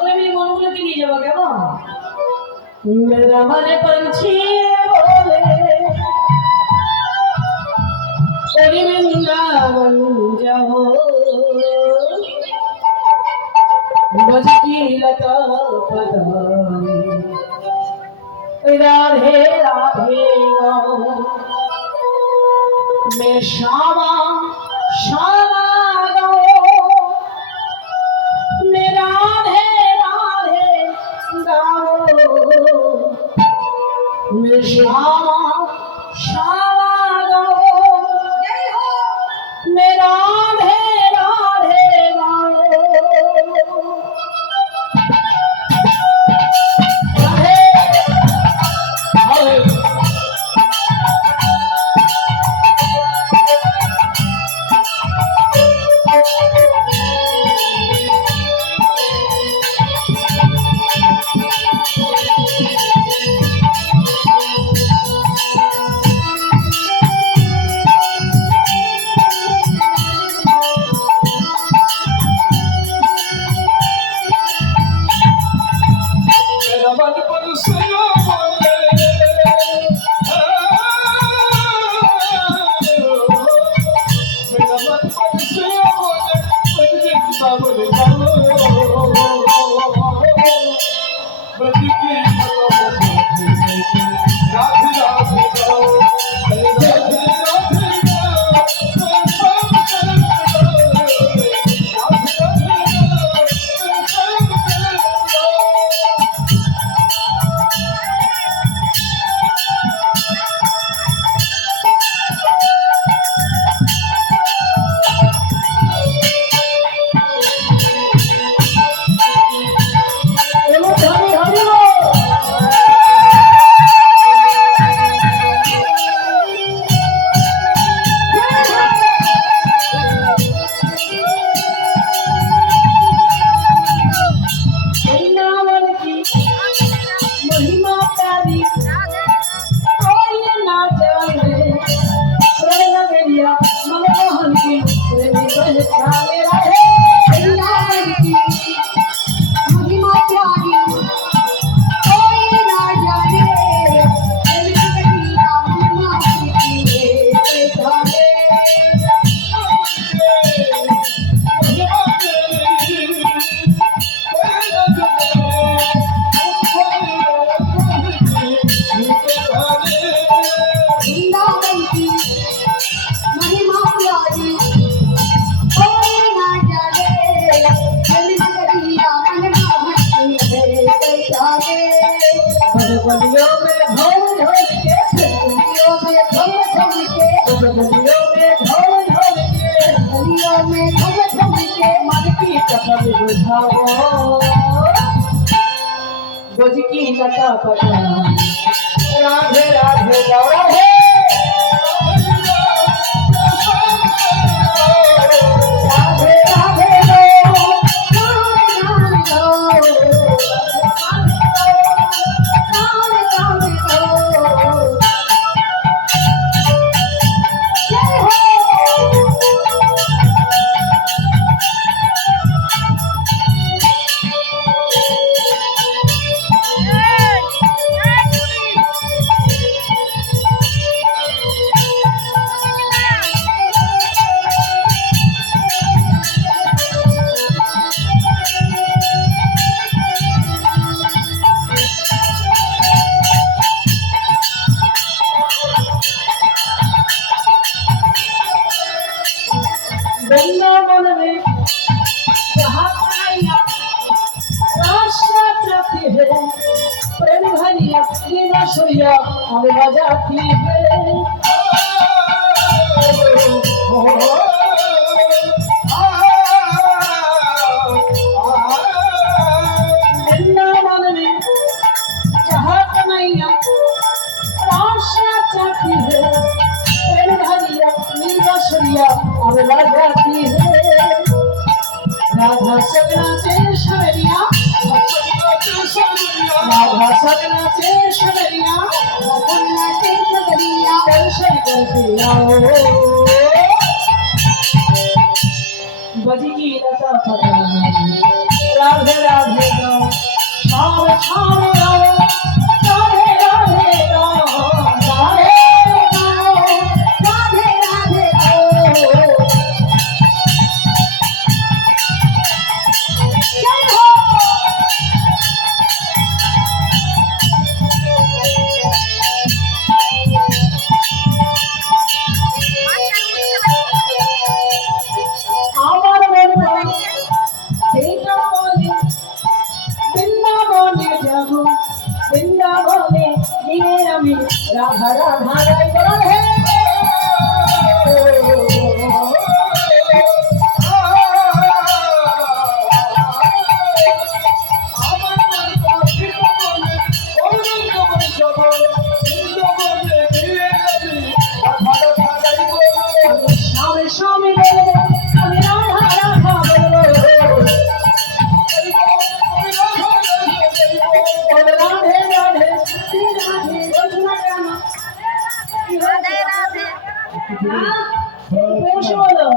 সকলে মিলে মনগুলোকে নিয়ে যাবো কেমন? मेरा मन पंछी बोले तेरी वृंदावन जाओ बज की लता पदानी राधे राधे गाओ मैं श्यामा श्यामा गाओ मैं राधे राधे गाओ मैं श्यामा श्यामा गाओ मैं राधे राधे गाओ गलियों में ढोल ढोल के गलियों में धम धम के गलियों में ढोल ढोल के गलियों में धम धम के मन की कसम बुझाओ बुझ की लता पता राधे राधे गौरा है राधे राधे वृंदावन में जहाँ रास्ता जाती है प्रेम भरिया लीला सूर्या हमें बजाती है वृंदावन में जहाँ कन्हैया रास्ता जाती है प्रेम भरिया लीला सूर्या हमें बजाती है राधा सगना से शबरिया राधा सगना से शबरिया दर्शन करके आओ बजी की लता पता राधे राधे শ্যাম শ্যাম রাধে রাধে রাধে রাধে রাধে রাধে জয় হো আমার মন সেইটা বলে বৃন্দাবনে যাব বৃন্দাবনে গিয়ে আমি রাধা রাধা গাইব হে স্বামী স্বামী বলবো আমি রাধা রাধা বলবো রাধে রাধে রাধে বলছো না কেন রাধে রাধে বসে বলো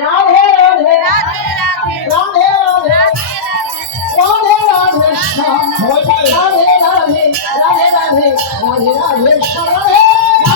রাধে রাধে রাধে রাধে রাধে রাধে রাধে রাধে রাধে রাধে শ্যাম রাধে